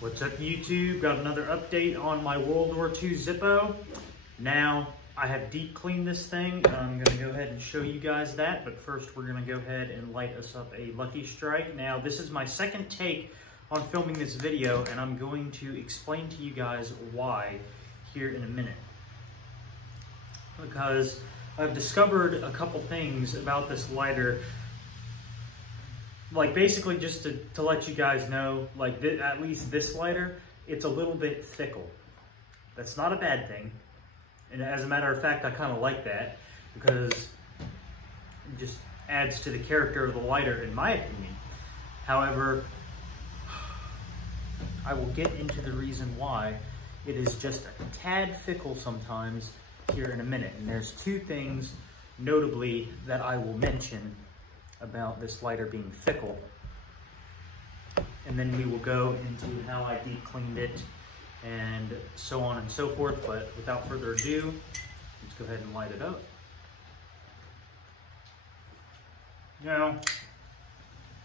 What's up YouTube? Got another update on my WW2 Zippo. Now, I have deep cleaned this thing. I'm gonna go ahead and show you guys that, but first we're gonna go ahead and light us up a Lucky Strike. Now, this is my second take on filming this video, and I'm going to explain to you guys why here in a minute. Because I've discovered a couple things about this lighter. Like basically just to let you guys know, like at least this lighter, it's a little bit fickle. That's not a bad thing. And as a matter of fact, I kind of like that because it just adds to the character of the lighter in my opinion. However, I will get into the reason why it is just a tad fickle sometimes here in a minute. And there's two things notably that I will mention about this lighter being fickle, and then we will go into how I deep cleaned it and so on and so forth. But without further ado, let's go ahead and light it up. Now,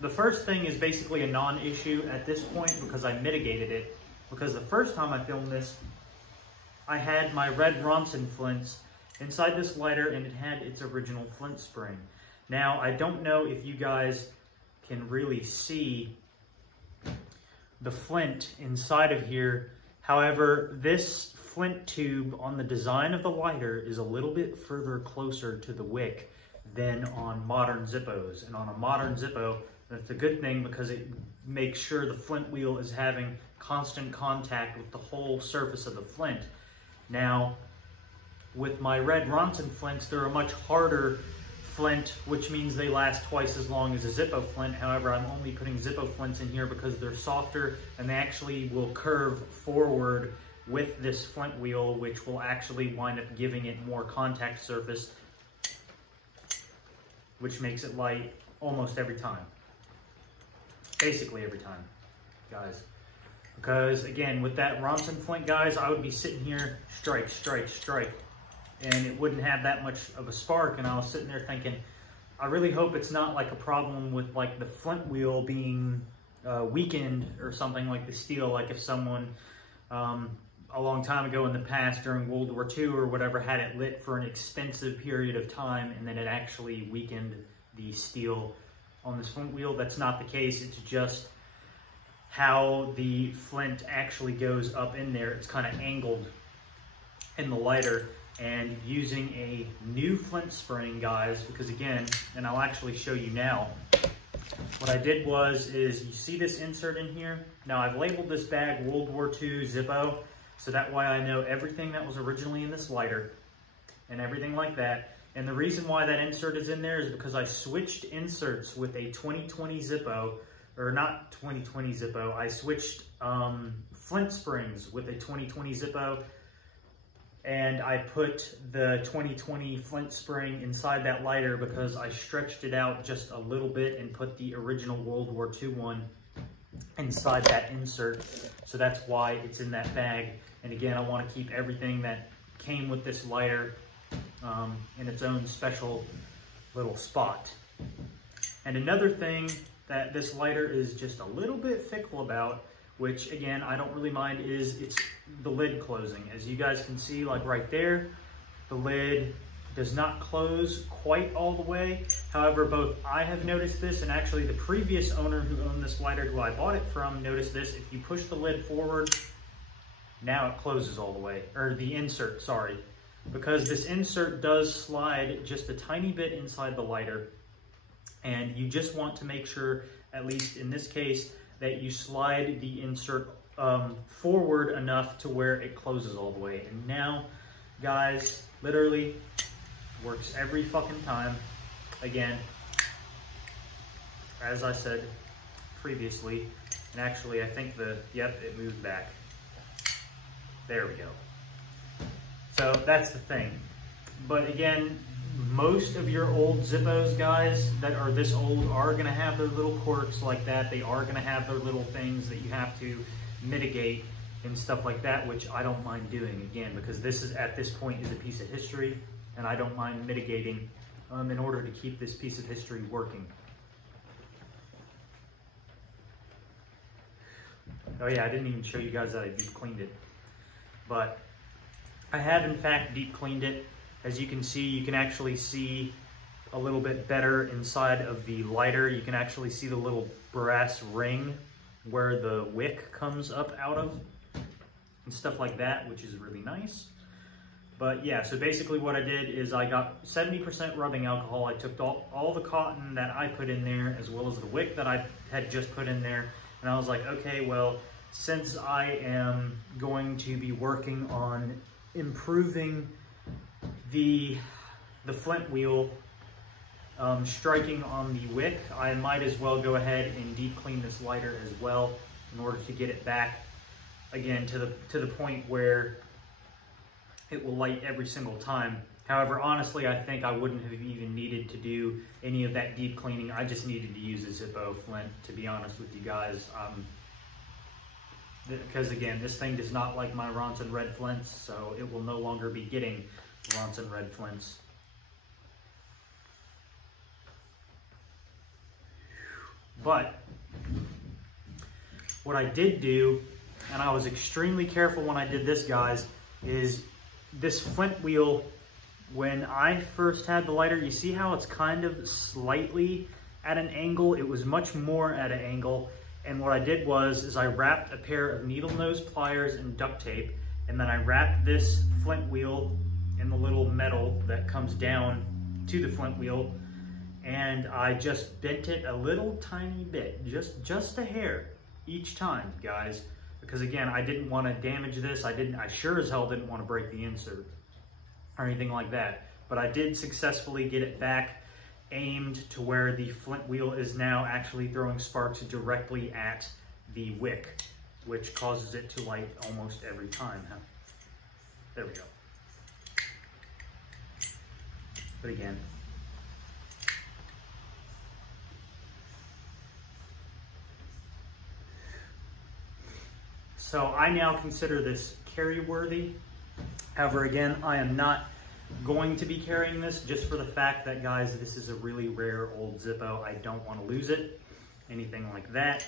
the first thing is basically a non-issue at this point because I mitigated it, because the first time I filmed this, I had my red Ronson flints inside this lighter and it had its original flint spring. Now, I don't know if you guys can really see the flint inside of here. However, this flint tube on the design of the lighter is a little bit further closer to the wick than on modern Zippos. And on a modern Zippo, that's a good thing because it makes sure the flint wheel is having constant contact with the whole surface of the flint. Now, with my red Ronson flints, they're a much harder flint, which means they last twice as long as a Zippo flint. However, I'm only putting Zippo flints in here because they're softer and they actually will curve forward with this flint wheel, which will actually wind up giving it more contact surface, which makes it light almost every time. Basically every time, guys. Because again, with that Ronson flint, guys, I would be sitting here, strike, strike, strike, and it wouldn't have that much of a spark. And I was sitting there thinking, I really hope it's not like a problem with like the flint wheel being weakened or something like the steel. Like if someone a long time ago in the past during World War II or whatever had it lit for an extensive period of time and then it actually weakened the steel on this flint wheel. That's not the case. It's just how the flint actually goes up in there. It's kind of angled in the lighter. And using a new flint spring, guys, because again, and I'll actually show you now, what I did is you see this insert in here? Now I've labeled this bag WW2 Zippo, so that way I know everything that was originally in this lighter and everything like that. And the reason why that insert is in there is because I switched inserts with a 2020 Zippo, or not 2020 Zippo, I switched flint springs with a 2020 Zippo. And I put the 2020 flint spring inside that lighter because I stretched it out just a little bit and put the original World War II one inside that insert. So that's why it's in that bag. And again, I want to keep everything that came with this lighter in its own special little spot. And another thing that this lighter is just a little bit fickle about, which again, I don't really mind, is it's the lid closing. As you guys can see, like right there, the lid does not close quite all the way. However, both I have noticed this and actually the previous owner who owned this lighter, who I bought it from, noticed this. If you push the lid forward, now it closes all the way, or the insert, sorry. Because this insert does slide just a tiny bit inside the lighter. And you just want to make sure, at least in this case, that you slide the insert forward enough to where it closes all the way. And now, guys, literally works every fucking time. Again, as I said previously, and actually I think yep, it moved back. There we go. So that's the thing. But again, most of your old Zippos, guys, that are this old are gonna have their little quirks like that. They are gonna have their little things that you have to mitigate and stuff like that, which I don't mind doing, again, because this is, at this point, is a piece of history, and I don't mind mitigating in order to keep this piece of history working. Oh yeah, I didn't even show you guys that I deep cleaned it. But I have in fact deep cleaned it. As you can see, you can actually see a little bit better inside of the lighter. You can actually see the little brass ring where the wick comes up out of and stuff like that, which is really nice. But yeah, so basically what I did is I got 70% rubbing alcohol. I took all the cotton that I put in there as well as the wick that I had just put in there. And I was like, okay, well, since I am going to be working on improving the flint wheel, striking on the wick, I might as well go ahead and deep clean this lighter as well in order to get it back again to the point where it will light every single time. However, honestly, I think I wouldn't have even needed to do any of that deep cleaning. I just needed to use a Zippo flint, to be honest with you guys. Because again, this thing does not like my Ronson red flints, so it will no longer be getting Ronson red flints. But what I did do, and I was extremely careful when I did this, guys, is this flint wheel, when I first had the lighter, you see how it's kind of slightly at an angle? It was much more at an angle. And what I did was I wrapped a pair of needle nose pliers and duct tape, and then I wrapped this flint wheel in the little metal that comes down to the flint wheel, and I just bent it a little tiny bit, just a hair each time, guys. Because again, I didn't want to damage this. I sure as hell didn't want to break the insert or anything like that. But I did successfully get it back aimed to where the flint wheel is now actually throwing sparks directly at the wick, which causes it to light almost every time. There we go. But again, so I now consider this carry worthy. However, again, I am not going to be carrying this just for the fact that, guys, this is a really rare old Zippo. I don't want to lose it, anything like that.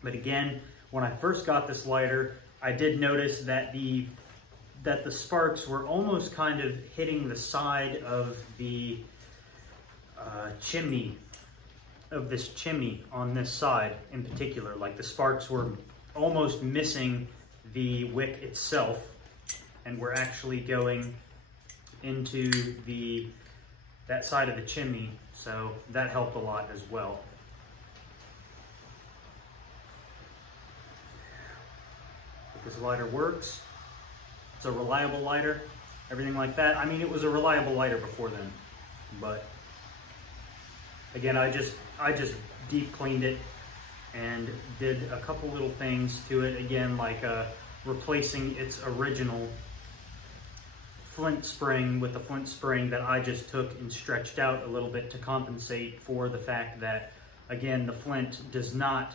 But again, when I first got this lighter, I did notice that the sparks were almost kind of hitting the side of the chimney, of this chimney on this side in particular. Like the sparks were almost missing the wick itself and were actually going into that side of the chimney, so that helped a lot as well. This lighter works. It's a reliable lighter, everything like that. I mean, it was a reliable lighter before then, but again, I just deep cleaned it and did a couple little things to it. Again, like replacing its original flint spring with the flint spring that I just took and stretched out a little bit to compensate for the fact that, again, the flint does not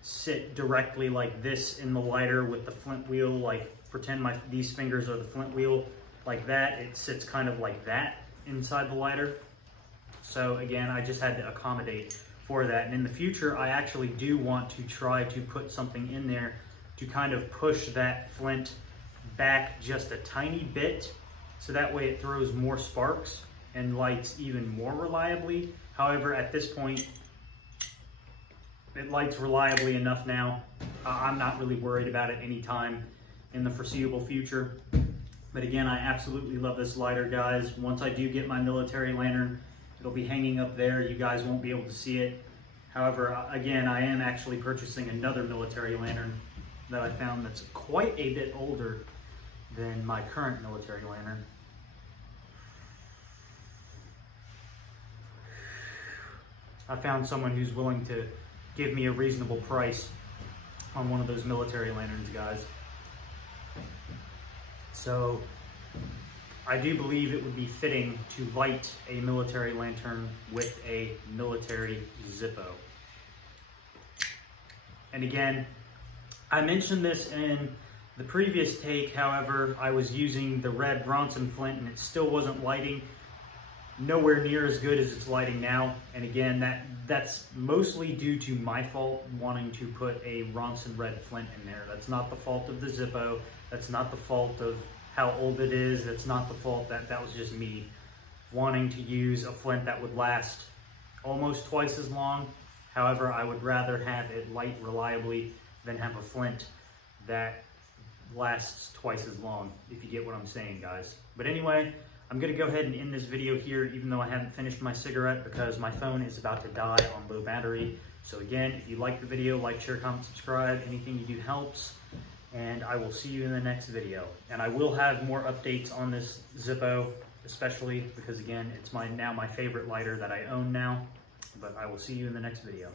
sit directly like this in the lighter with the flint wheel. Like, pretend these fingers are the flint wheel like that. It sits kind of like that inside the lighter. So again, I just had to accommodate for that. And in the future, I actually do want to try to put something in there to kind of push that flint back just a tiny bit, so that way it throws more sparks and lights even more reliably. However, at this point, it lights reliably enough now. I'm not really worried about it anytime in the foreseeable future. But again, I absolutely love this lighter, guys. Once I do get my military lantern, it'll be hanging up there. You guys won't be able to see it. However, again, I am actually purchasing another military lantern that I found that's quite a bit older than my current military lantern. I found someone who's willing to give me a reasonable price on one of those military lanterns, guys. So I do believe it would be fitting to light a military lantern with a military Zippo. And again, I mentioned this in the previous take. However, I was using the red Ronson flint and it still wasn't lighting. nowhere near as good as it's lighting now. And again, that's mostly due to my fault wanting to put a Ronson red flint in there. That's not the fault of the Zippo. That's not the fault of how old it is. That's not the fault, that was just me wanting to use a flint that would last almost twice as long. However, I would rather have it light reliably than have a flint that lasts twice as long, if you get what I'm saying, guys. But anyway, I'm gonna go ahead and end this video here, even though I haven't finished my cigarette, because my phone is about to die on low battery. So again, if you like the video, like, share, comment, subscribe. Anything you do helps. And I will see you in the next video. And I will have more updates on this Zippo, especially because again, it's now my favorite lighter that I own now. But I will see you in the next video.